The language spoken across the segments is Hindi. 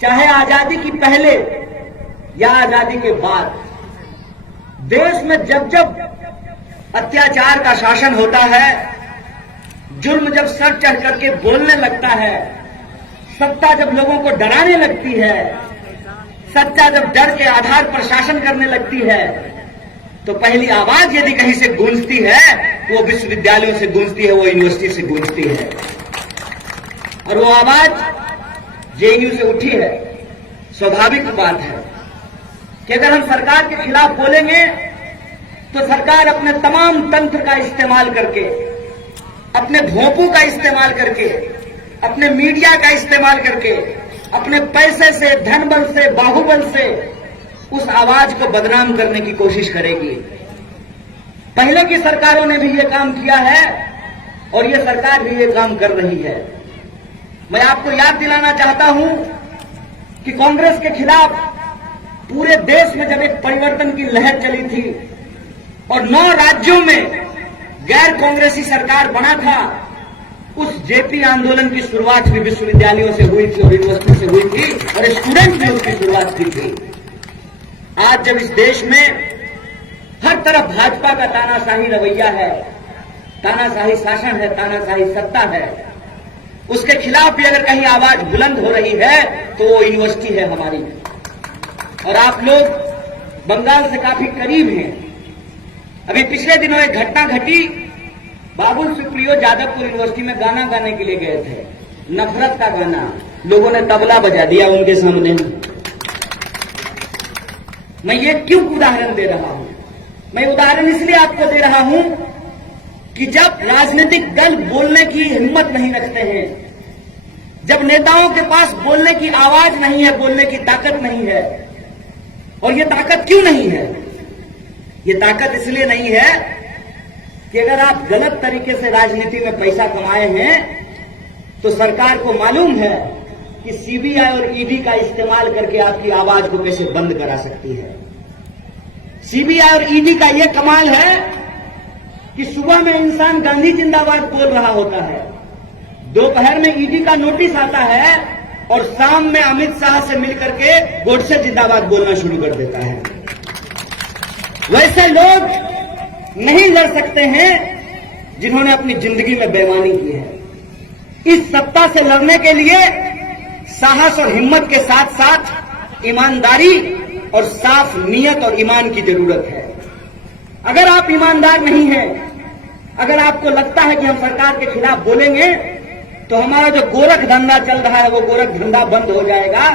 चाहे आजादी की पहले या आजादी के बाद, देश में जब जब अत्याचार का शासन होता है, जुल्म जब सर चढ़ करके बोलने लगता है, सत्ता जब लोगों को डराने लगती है, सत्ता जब डर के आधार पर शासन करने लगती है, तो पहली आवाज यदि कहीं से गूंजती है वो विश्वविद्यालयों से गूंजती है, वो यूनिवर्सिटी से गूंजती है। और वो आवाज जेएनयू से उठी है। स्वाभाविक बात है कि अगर हम सरकार के खिलाफ बोलेंगे तो सरकार अपने तमाम तंत्र का इस्तेमाल करके, अपने भोंपू का इस्तेमाल करके, अपने मीडिया का इस्तेमाल करके, अपने पैसे से, धन बल से, बाहुबल से उस आवाज को बदनाम करने की कोशिश करेगी। पहले की सरकारों ने भी ये काम किया है और ये सरकार भी ये काम कर रही है। मैं आपको याद दिलाना चाहता हूं कि कांग्रेस के खिलाफ पूरे देश में जब एक परिवर्तन की लहर चली थी और 9 राज्यों में गैर कांग्रेसी सरकार बना था, उस जेपी आंदोलन की शुरुआत भी विश्वविद्यालयों से हुई थी और यूनिवर्सिटी से हुई थी और स्टूडेंट ने उसकी शुरुआत की थी। आज जब इस देश में हर तरफ भाजपा का तानाशाही रवैया है, तानाशाही शासन है, तानाशाही सत्ता है, उसके खिलाफ भी अगर कहीं आवाज बुलंद हो रही है तो वो यूनिवर्सिटी है हमारी। और आप लोग बंगाल से काफी करीब हैं। अभी पिछले दिनों एक घटना घटी, बाबुल सुप्रियो जादवपुर यूनिवर्सिटी में गाना गाने के लिए गए थे, नफरत का गाना। लोगों ने तबला बजा दिया उनके सामने। मैं ये क्यों उदाहरण दे रहा हूं? मैं उदाहरण इसलिए आपको दे रहा हूं कि जब राजनीतिक दल बोलने की हिम्मत नहीं रखते हैं, जब नेताओं के पास बोलने की आवाज नहीं है, बोलने की ताकत नहीं है, और ये ताकत क्यों नहीं है? ये ताकत इसलिए नहीं है कि अगर आप गलत तरीके से राजनीति में पैसा कमाए हैं तो सरकार को मालूम है कि सीबीआई और ईडी का इस्तेमाल करके आपकी आवाज को कैसे बंद करा सकती है। सीबीआई और ईडी का यह कमाल है कि सुबह में इंसान गांधी जिंदाबाद बोल रहा होता है, दोपहर में ईडी का नोटिस आता है और शाम में अमित शाह से मिलकर के गोडसे जिंदाबाद बोलना शुरू कर देता है। वैसे लोग नहीं लड़ सकते हैं जिन्होंने अपनी जिंदगी में बेईमानी की है। इस सत्ता से लड़ने के लिए साहस और हिम्मत के साथ साथ ईमानदारी और साफ नीयत और ईमान की जरूरत है। अगर आप ईमानदार नहीं हैं, अगर आपको लगता है कि हम सरकार के खिलाफ बोलेंगे तो हमारा जो गोरख धंधा चल रहा है वो गोरख धंधा बंद हो जाएगा,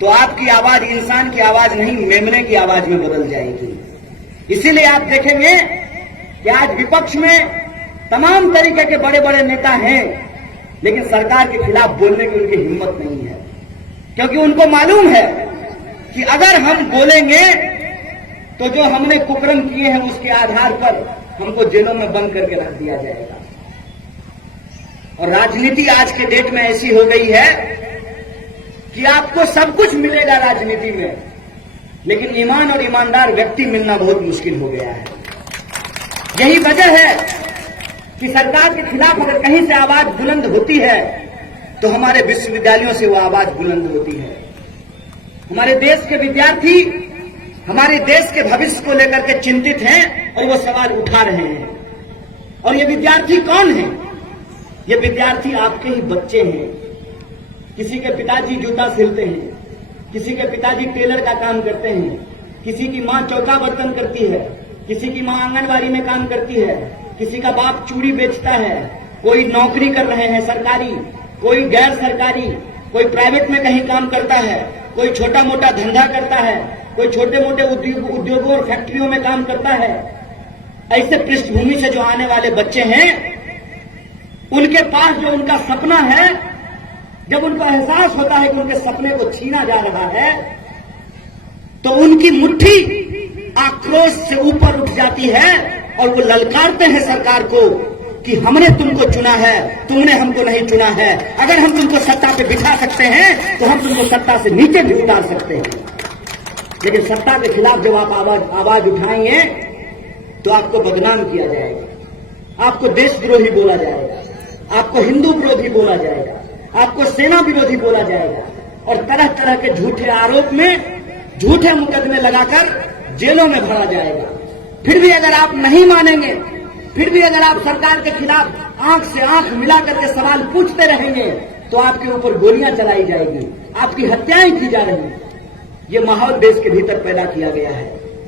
तो आपकी आवाज इंसान की आवाज नहीं, मेमने की आवाज में बदल जाएगी। इसीलिए आप देखेंगे कि आज विपक्ष में तमाम तरीके के बड़े बड़े नेता हैं, लेकिन सरकार के खिलाफ बोलने की उनकी हिम्मत नहीं है, क्योंकि उनको मालूम है कि अगर हम बोलेंगे तो जो हमने कुकर्म किए हैं उसके आधार पर हमको जेलों में बंद करके रख दिया जाएगा। और राजनीति आज के डेट में ऐसी हो गई है कि आपको सब कुछ मिलेगा राजनीति में, लेकिन ईमान और ईमानदार व्यक्ति मिलना बहुत मुश्किल हो गया है। यही वजह है कि सरकार के खिलाफ अगर कहीं से आवाज बुलंद होती है तो हमारे विश्वविद्यालयों से वो आवाज बुलंद होती है। हमारे देश के विद्यार्थी हमारे देश के भविष्य को लेकर के चिंतित हैं और वो सवाल उठा रहे हैं। और ये विद्यार्थी कौन है? ये विद्यार्थी आपके ही बच्चे हैं। किसी के पिताजी जूता सिलते हैं, किसी के पिताजी टेलर का काम करते हैं, किसी की मां चौका बर्तन करती है, किसी की मां आंगनबाड़ी में काम करती है, किसी का बाप चूड़ी बेचता है, कोई नौकरी कर रहे हैं सरकारी, कोई गैर सरकारी, कोई प्राइवेट में कहीं काम करता है, कोई छोटा मोटा धंधा करता है, कोई छोटे मोटे उद्योगों और फैक्ट्रियों में काम करता है। ऐसे पृष्ठभूमि से जो आने वाले बच्चे हैं, उनके पास जो उनका सपना है, जब उनको एहसास होता है कि उनके सपने को छीना जा रहा है, तो उनकी मुट्ठी आक्रोश से ऊपर उठ जाती है और वो ललकारते हैं सरकार को कि हमने तुमको चुना है, तुमने हमको नहीं चुना है। अगर हम तुमको सत्ता पे बिठा सकते हैं तो हम तुमको सत्ता से नीचे भी उतार सकते हैं, लेकिन सत्ता के खिलाफ जब आप आवाज उठाएंगे तो आपको बदनाम किया जाएगा, आपको देशद्रोही बोला जाएगा, आपको हिंदू विरोधी बोला जाएगा, आपको सेना विरोधी बोला जाएगा, और तरह तरह के झूठे आरोप में झूठे मुकदमे लगाकर जेलों में भरा जाएगा। फिर भी अगर आप नहीं मानेंगे, फिर भी अगर आप सरकार के खिलाफ आंख से आंख मिला करके सवाल पूछते रहेंगे तो आपके ऊपर गोलियां चलाई जाएगी, आपकी हत्याएं की जा रही हैं। ये माहौल देश के भीतर पैदा किया गया है।